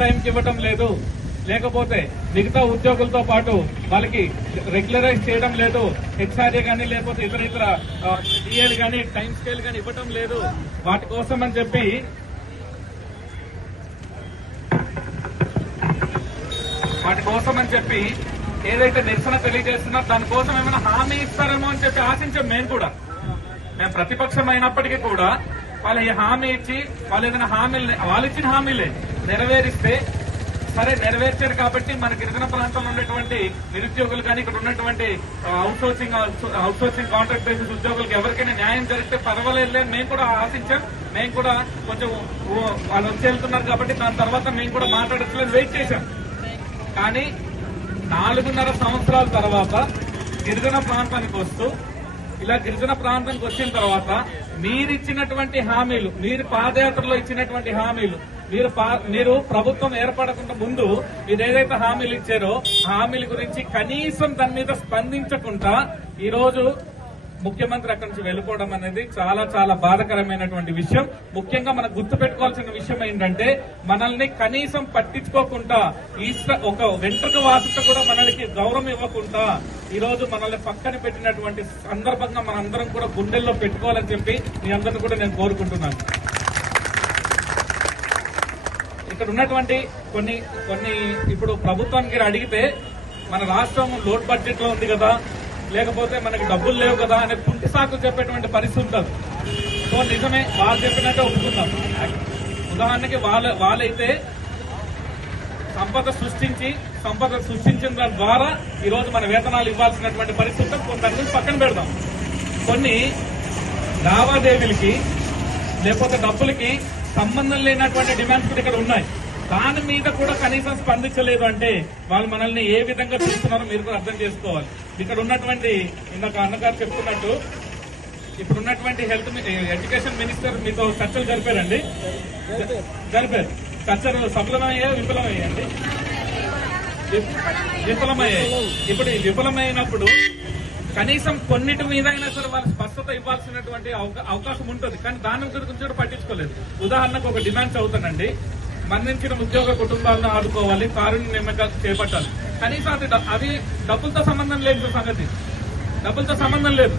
టైంకి ఇవ్వటం లేదు, లేకపోతే మిగతా ఉద్యోగులతో పాటు వాళ్ళకి రెగ్యులరైజ్ చేయడం లేదు, హెచ్ఆర్ఏ కానీ లేకపోతే ఇతర డిఏలు కానీ టైం స్కేల్ కానీ ఇవ్వటం లేదు. వాటి కోసం అని చెప్పి ఏదైతే నిరసన తెలియజేస్తున్నా దానికోసం ఏమైనా హామీ ఇస్తారేమో అని చెప్పి ఆశించాం. మేము ప్రతిపక్షం అయినప్పటికీ కూడా వాళ్ళు ఈ హామీ ఇచ్చి వాళ్ళు ఏదైనా వాళ్ళు ఇచ్చిన హామీలే నెరవేరిస్తే సరే, నెరవేర్చారు కాబట్టి మన గిరిజన ప్రాంతంలో ఉన్నటువంటి నిరుద్యోగులు కానీ ఇక్కడ ఉన్నటువంటి అవుట్సోర్సింగ్ కాంట్రాక్ట్ బేసిస్ ఉద్యోగులకు ఎవరికైనా న్యాయం జరిగితే పర్వాలేదు మేము కూడా ఆశించాం. మేము కూడా కొంచెం వాళ్ళు వచ్చి వెళ్తున్నారు కాబట్టి దాని తర్వాత మేము కూడా మాట్లాడట్లేదు వెయిట్ చేశాం. కానీ 4.5 సంవత్సరాల తర్వాత గిరిజన ప్రాంతానికి వస్తూ ఇలా గిరిజన ప్రాంతానికి వచ్చిన తర్వాత మీరిచ్చినటువంటి హామీలు, మీరు పాదయాత్రలో ఇచ్చినటువంటి హామీలు, మీరు ప్రభుత్వం ఏర్పడకుండా ముందు మీరు ఏదైతే హామీలు ఇచ్చారో హామీల గురించి కనీసం దాని మీద స్పందించకుండా ఈ రోజు ముఖ్యమంత్రి అక్కడి నుంచి వెళ్ళిపోవడం అనేది చాలా చాలా బాధాకరమైనటువంటి విషయం. ముఖ్యంగా మనం గుర్తుపెట్టుకోవాల్సిన విషయం ఏంటంటే మనల్ని కనీసం పట్టించుకోకుండా ఒక వెంట్రుక వాసిత కూడా మనకి గౌరవం ఇవ్వకుండా ఈ రోజు మనల్ని పక్కన పెట్టినటువంటి సందర్భంగా మనందరం కూడా గుండెల్లో పెట్టుకోవాలని చెప్పి మీ అందరిని కూడా నేను కోరుకుంటున్నాను. ఇక్కడ ఉన్నటువంటి కొన్ని ఇప్పుడు ప్రభుత్వానికి అడిగితే మన రాష్ట్రం లోడ్ బడ్జెట్ లో ఉంది కదా, లేకపోతే మనకి డబ్బులు లేవు కదా అనే కుంటి సాకులు చెప్పేటువంటి పరిస్థితి ఉంటుంది. సో నిజమే, వాళ్ళు చెప్పినట్టే ఒప్పుకుందాం. ఉదాహరణకి వాళ్ళైతే సంపద సృష్టించిన దాని ద్వారా ఈ రోజు మన వేతనాలు ఇవ్వాల్సినటువంటి పరిస్థితి దాని గురించి పక్కన పెడదాం. కొన్ని లావాదేవీలకి లేకపోతే డబ్బులకి సంబంధం లేనటువంటి డిమాండ్స్ కూడా ఇక్కడ ఉన్నాయి. దాని మీద కూడా కనీసం స్పందించలేదు అంటే వాళ్ళు మనల్ని ఏ విధంగా చూస్తున్నారో మీరు కూడా అర్థం చేసుకోవాలి. ఇక్కడ ఉన్నటువంటి ఇందాక అన్నగారు చెప్తున్నట్టు ఇప్పుడున్నటువంటి ఎడ్యుకేషన్ మినిస్టర్ మీతో చర్చలు జరిపారు. చర్చలు సఫలమయ్యాయి, విఫలమయ్యాయండి? విఫలమయ్యాయి. ఇప్పుడు విఫలమైనప్పుడు కనీసం కొన్నిటి మీద అయినా సరే వాళ్ళు స్పష్టత ఇవ్వాల్సినటువంటి అవకాశం ఉంటుంది. కానీ దాని గురించి కూడా పట్టించుకోలేదు. ఉదాహరణకు ఒక డిమాండ్ చదువుతానండి, మరణించిన ఉద్యోగ కుటుంబాలను ఆదుకోవాలి, కారుణ్య నియామకాలు చేపట్టాలి. కనీసం అది డబ్బులతో సంబంధం లేదు. సంగతి డబ్బులతో సంబంధం లేదు.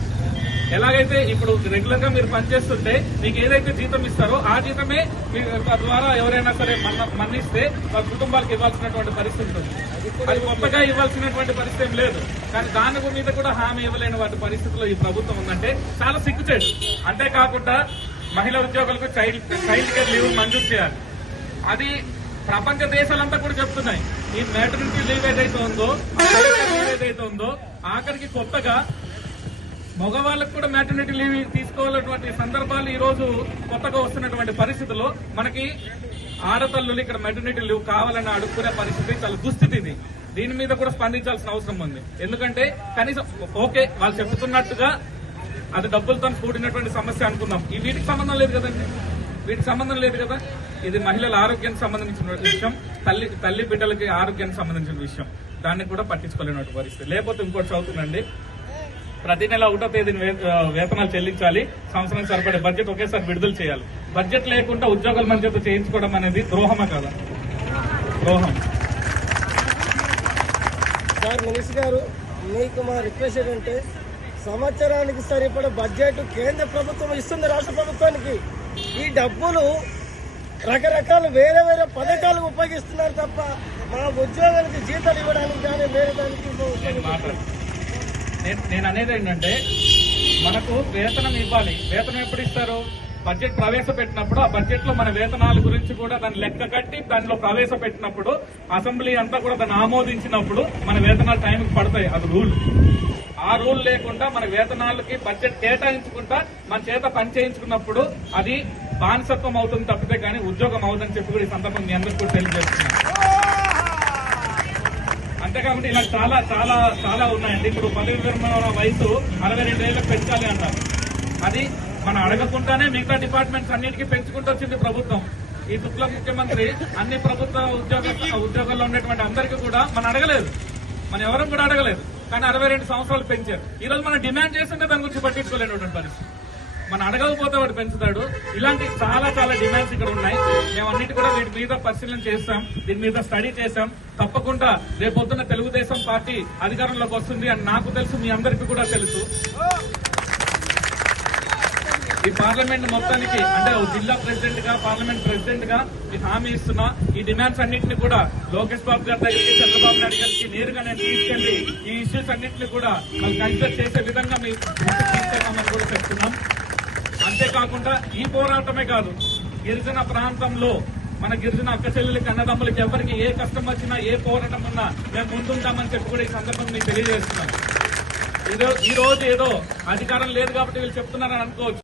ఎలాగైతే ఇప్పుడు రెగ్యులర్ గా మీరు పనిచేస్తుంటే మీకు ఏదైతే జీతం ఇస్తారో ఆ జీతమే ద్వారా ఎవరైనా సరే మన్నిస్తే వాళ్ళ కుటుంబాలకు ఇవ్వాల్సినటువంటి పరిస్థితి ఉంటుంది. అది కొత్తగా ఇవ్వాల్సినటువంటి పరిస్థితి ఏం లేదు. కానీ దాని మీద కూడా హామీ ఇవ్వలేని వాటి పరిస్థితుల్లో ఈ ప్రభుత్వం ఉందంటే చాలా సిగ్గుచేటు. అంతేకాకుండా మహిళా ఉద్యోగులకు చైల్డ్ కేర్ లీవ్ మంజూరు చేయాలి. అది ప్రపంచ దేశాలంతా కూడా చెప్తున్నాయి. ఈ మ్యాటర్నిటీ లీవ్ ఏదైతే ఉందో ఆఖరికి కొత్తగా మగవాళ్ళకు కూడా మ్యాటర్నిటీ లీవ్ తీసుకోవాలన్నటువంటి సందర్భాలు ఈ రోజు కొత్తగా వస్తున్నటువంటి పరిస్థితుల్లో మనకి ఆడతల్లులు ఇక్కడ మ్యాటర్నిటీ లీవ్ కావాలని అడుక్కునే పరిస్థితి చాలా దుస్థితి. ఇది దీని మీద కూడా స్పందించాల్సిన అవసరం ఉంది. ఎందుకంటే కనీసం ఓకే వాళ్ళు చెప్తున్నట్టుగా అది డబ్బులతో కూడినటువంటి సమస్య అనుకుందాం. ఈ వీటికి సంబంధం లేదు కదండి, వీటికి సంబంధం లేదు కదా. ఇది మహిళల ఆరోగ్యానికి సంబంధించిన విషయం, తల్లి బిడ్డలకి ఆరోగ్యానికి సంబంధించిన విషయం. దాన్ని కూడా పట్టించుకోలేనటువంటి పరిస్థితి. లేకపోతే ఇంకోటి చదువుతుందండి, ప్రతి నెల 1వ తేదీని వేతనాలు చెల్లించాలి, సంవత్సరం సరిపడే బడ్జెట్ ఒకేసారి విడుదల చేయాలి. బడ్జెట్ లేకుండా ఉద్యోగాల మధ్య చేయించుకోవడం అనేది ద్రోహమా కదా? ద్రోహం. సార్ మినిస్టర్ గారు, మీకు మా రిక్వెస్ట్ ఏంటంటే సంవత్సరానికి సరిపడే బడ్జెట్ కేంద్ర ప్రభుత్వం ఇస్తుంది రాష్ట్ర ప్రభుత్వానికి. ఈ డబ్బులు రకరకాల వేరే పథకాలకు ఉపయోగిస్తున్నారు తప్ప మా ఉద్యోగానికి జీతాలు ఇవ్వడానికి కానీ వేరే దానికి. నేను అనేది ఏంటంటే మనకు వేతనం ఇవ్వాలి. వేతనం ఎప్పుడు ఇస్తారు? బడ్జెట్ ప్రవేశపెట్టినప్పుడు ఆ బడ్జెట్ లో మన వేతనాల గురించి కూడా దాన్ని లెక్క కట్టి దానిలో ప్రవేశపెట్టినప్పుడు అసెంబ్లీ అంతా కూడా దాన్ని ఆమోదించినప్పుడు మన వేతనాలు టైంకి పడతాయి. అది రూల్. ఆ రూల్ లేకుండా మన వేతనాలకి బడ్జెట్ కేటాయించుకుంటా మన చేత పని చేయించుకున్నప్పుడు అది బానిసత్వం అవుతుంది తప్పితే కానీ ఉద్యోగం అవుతుందని చెప్పి కూడా ఈ సందర్భం మీ అందరికీ కూడా తెలియజేస్తున్నాను. అంతేకాకుండా ఇలా చాలా చాలా చాలా ఉన్నాయండి. ఇప్పుడు పదవి విరమణ వయసు 62 ఏళ్లకు పెంచాలి అంటారు. అది మనం అడగకుండానే మిగతా డిపార్ట్మెంట్స్ అన్నిటికీ పెంచుకుంటూ వచ్చింది ప్రభుత్వం. ఈ తుక్ల ముఖ్యమంత్రి అన్ని ప్రభుత్వ ఉద్యోగాల్లో ఉండేటువంటి అందరికీ కూడా మనం అడగలేదు, మనం ఎవరం కూడా అడగలేదు. కానీ 62 సంవత్సరాలు పెంచారు. ఈ రోజు మనం డిమాండ్ చేస్తుంటే దాని గురించి పట్టించుకోలేనటువంటి పరిస్థితి. మన అడగకపోతే వాడు పెంచుతాడు. ఇలాంటి చాలా చాలా డిమాండ్స్ ఇక్కడ ఉన్నాయి. మేమన్నిటి కూడా వీటి మీద పరిశీలన చేస్తాం, దీని మీద స్టడీ చేశాం. తప్పకుండా రేపొద్దున తెలుగుదేశం పార్టీ అధికారంలోకి వస్తుంది అని నాకు తెలుసు, మీ అందరికీ కూడా తెలుసు. ఈ పార్లమెంట్ మొత్తానికి అంటే జిల్లా ప్రెసిడెంట్ గా, పార్లమెంట్ ప్రెసిడెంట్ గా మీకు హామీ ఇస్తున్నా. ఈ డిమాండ్స్ అన్నింటినీ కూడా లోకేష్ బాబు గారి దగ్గరికి, చంద్రబాబు నాయుడు గారికి నేరుగా నేను తీసుకెళ్లి ఈ ఇష్యూస్ అన్నింటినీ కూడా వాళ్ళు కన్సిడర్ చేసే విధంగా మేము తీసుకెళ్తామని కూడా చెప్తున్నాం. అంతేకాకుండా ఈ పోరాటమే కాదు, గిరిజన ప్రాంతంలో మన గిరిజన అక్క చెల్లెలకి, అన్నదమ్ములకి ఎవరికి ఏ కష్టం వచ్చినా, ఏ పోరాటం ఉన్నా మేము ముందుంటామని చెప్పి కూడా ఈ సందర్భంగా మీకు తెలియజేస్తున్నాం. ఈ రోజు ఏదో అధికారం లేదు కాబట్టి వీళ్ళు చెప్తున్నారని అనుకోవచ్చు.